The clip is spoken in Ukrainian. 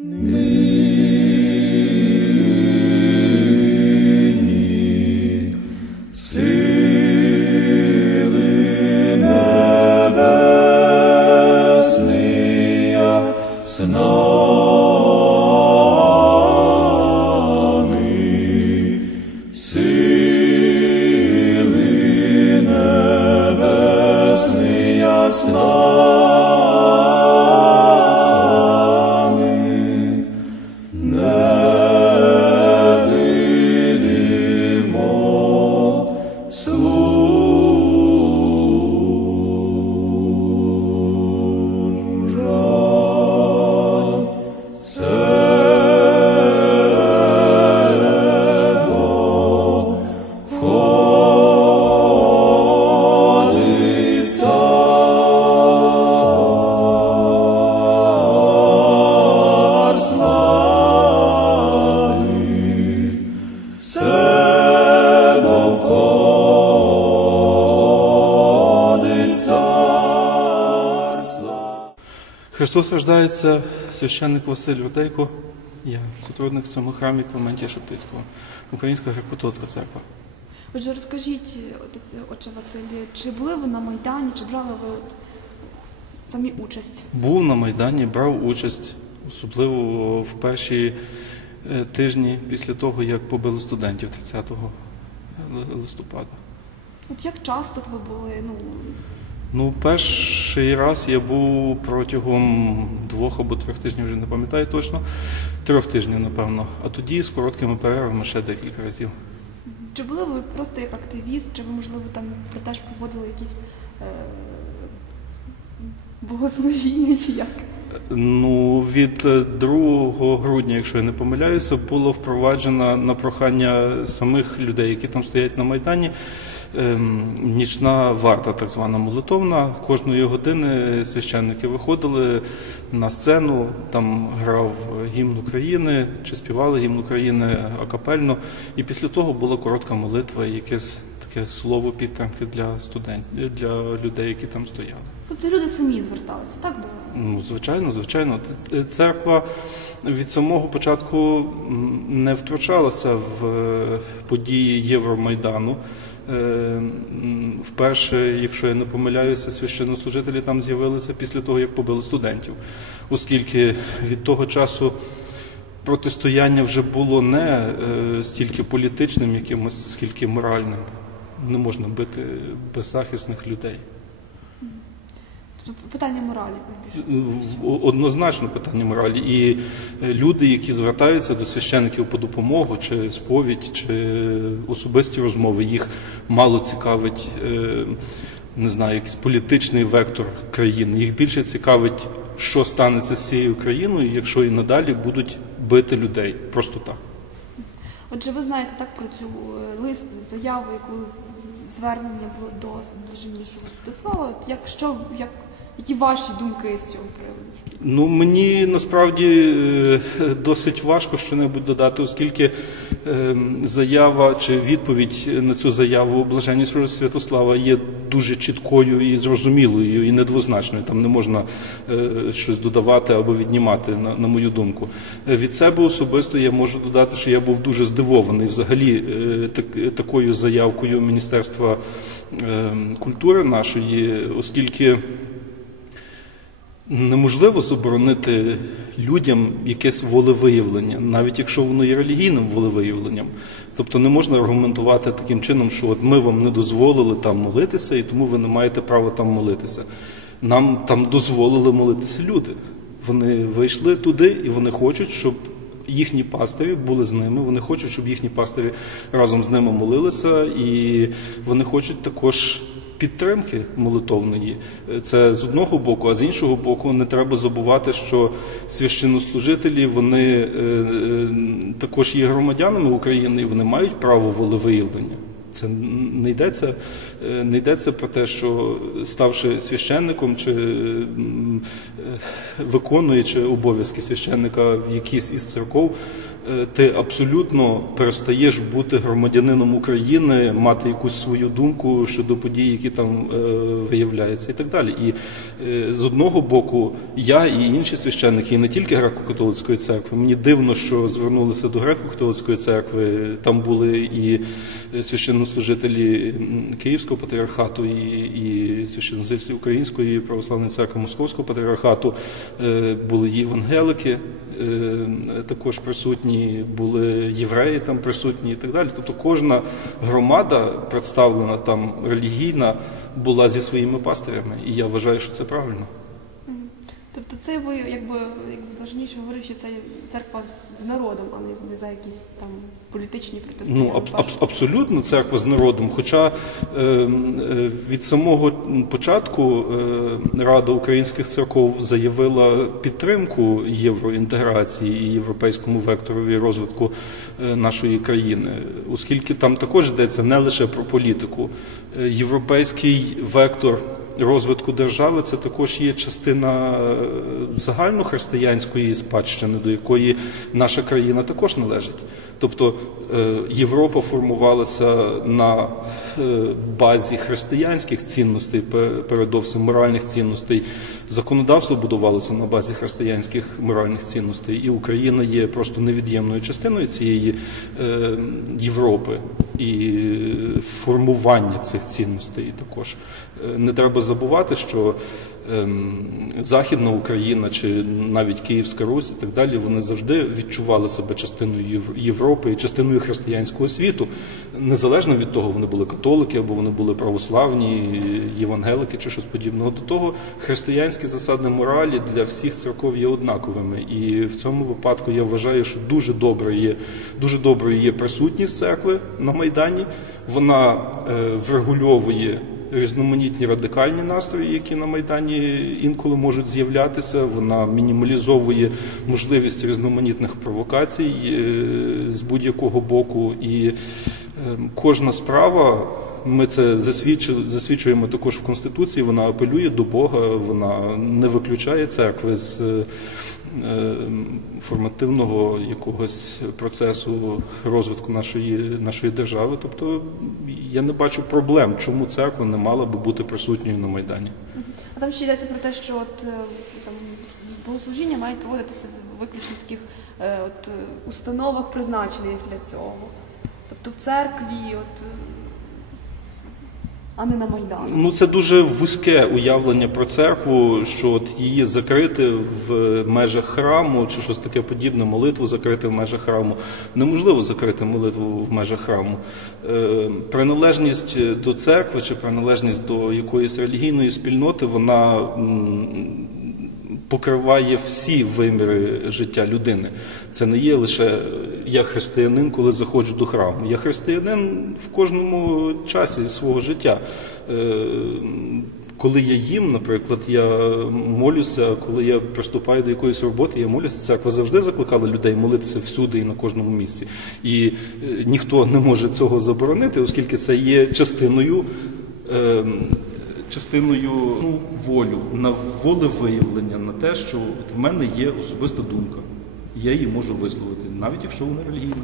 News. Христос рождається священник Василь Рудейко, я сотрудник в цьому храмі Клементія Шептицького, Українська греко-католицька церква. Отже, розкажіть, отець, отче Василі, чи були ви на Майдані, чи брали ви от самі участь? Був на Майдані, брав участь, особливо в перші е, тижні після того, як побили студентів 30 листопада. От як часто ви були? Ну, Ну, перший раз я був протягом двох або трьох тижнів, вже не пам'ятаю точно, трьох тижнів, напевно. А тоді з короткими перервами ще декілька разів. чи були ви просто як активіст, чи ви, можливо, там теж проводили якісь е, богослужіння, чи як? Ну, від е, 2 грудня, якщо я не помиляюся, було впроваджено на прохання самих людей, які там стоять на Майдані, нічна варта, так звана молитовна. Кожної години священники виходили на сцену, там грав гімн України чи співали гімн України акапельно. І після того була коротка молитва, якесь таке слово підтримки для студентів, для людей, які там стояли. Тобто люди самі зверталися, так було? Ну, звичайно, звичайно. Церква від самого початку не втручалася в е, події Євромайдану. Е, Вперше, якщо я не помиляюся, священнослужителі там з'явилися після того, як побили студентів, оскільки від того часу протистояння вже було не е, стільки політичним, якимось, скільки моральним. Не можна бити беззахисних людей. Тобто питання моралі. В- Однозначно питання моралі. І е, люди, які звертаються до священиків по допомогу, чи сповідь, чи особисті розмови, їх мало цікавить, е, не знаю, якийсь політичний вектор країни. Їх більше цікавить, що станеться з цією країною, якщо і надалі будуть бити людей. Просто так. Отже, ви знаєте так про цю лист, заяву, яку звернення було до блаженнішого Святослава. От як що, як які ваші думки з цього приводу? Ну мені насправді е, досить важко щонебудь додати, оскільки е, заява чи відповідь на цю заяву блаженнішого Святослава є дуже чіткою і зрозумілою, і недвозначною. Там не можна е, щось додавати або віднімати, на, на мою думку. Е, Від себе особисто я можу додати, що я був дуже здивований взагалі так, такою заявкою Міністерства е, культури нашої, оскільки. Неможливо заборонити людям якесь волевиявлення, навіть якщо воно є релігійним волевиявленням. Тобто не можна аргументувати таким чином, що от ми вам не дозволили там молитися, і тому ви не маєте права там молитися. Нам там дозволили молитися люди. Вони вийшли туди і вони хочуть, щоб їхні пастирі були з ними. Вони хочуть, щоб їхні пастирі разом з ними молилися, і вони хочуть також підтримки молитовної. Це з одного боку, а з іншого боку, не треба забувати, що священнослужителі вони е, е, також є громадянами України і вони мають право волевиявлення. Це не йдеться, е, не йдеться про те, що ставши священником чи е, виконуючи обов'язки священника в якійсь із церков, е, ти абсолютно перестаєш бути громадянином України, мати якусь свою думку щодо подій, які там е, виявляються, і так далі. І е, з одного боку, я і інші священники, і не тільки греко-католицької церкви, мені дивно, що звернулися до греко-католицької церкви. Там були і священнослужителі Київського патріархату, і, і священнослужителі Української православної церкви Московського патріархату, е, були і євангелики е, також присутні, були євреї там присутні і так далі. Тобто кожна громада представлена там релігійна була зі своїми пастирями, і я вважаю, що це правильно. Тобто це ви якби важніше говорив, що це церква з- народом, а не, за якісь там політичні протистояння. Ну, аб- аб- абсолютно церква з народом. Хоча е, е, від самого початку е, Рада українських церков заявила підтримку євроінтеграції і європейському векторові розвитку е, нашої країни, оскільки там також йдеться не лише про політику. Е, Європейський вектор розвитку держави це також є частина е, загальнохристиянської спадщини, до якої наша країна також належить. Тобто е, Європа формувалася на е, базі християнських цінностей, пе- передовсім моральних цінностей. Законодавство будувалося на базі християнських моральних цінностей, і Україна є просто невід'ємною частиною цієї Європи і формування цих цінностей також. Е, Не треба забувати, що Західна Україна чи навіть Київська Русь і так далі, вони завжди відчували себе частиною Єв- Європи і частиною християнського світу, незалежно від того, вони були католики або вони були православні, євангелики чи щось подібного. До того християнські засади моралі для всіх церков є однаковими. І в цьому випадку я вважаю, що дуже добре є, дуже доброю є присутність церкви на Майдані. Вона е, врегульовує різноманітні радикальні настрої, які на Майдані інколи можуть з'являтися. Вона мінімалізовує можливість різноманітних провокацій е, з будь-якого боку. І кожна справа. Ми це засвідчу- засвідчуємо також в Конституції. Вона апелює до Бога, вона не виключає церкви з е, е, формативного якогось процесу розвитку нашої, нашої держави. Тобто я не бачу проблем, чому церква не мала би бути присутньою на Майдані. А там ще йдеться про те, що от е, там богослужіння мають проводитися виключно в таких е, от установах, призначених для цього. Тобто в церкві, от, а не на Майдані. Ну це дуже вузьке уявлення про церкву, що от її закрити в межах храму чи щось таке подібне, молитву закрити в межах храму. Неможливо закрити молитву в межах храму. Е, Приналежність до церкви чи приналежність до якоїсь релігійної спільноти, вона м, покриває всі виміри життя людини. Це не є лише я християнин, коли заходжу до храму. Я християнин в кожному часі свого життя. Е, Коли я їм, наприклад, я молюся, коли я приступаю до якоїсь роботи, я молюся. Церква завжди закликала людей молитися всюди і на кожному місці. І е, ніхто не може цього заборонити, оскільки це є частиною. Частиною ну, волю, на волевиявлення, на те, що от в мене є особиста думка. Я її можу висловити, навіть якщо вона релігійна.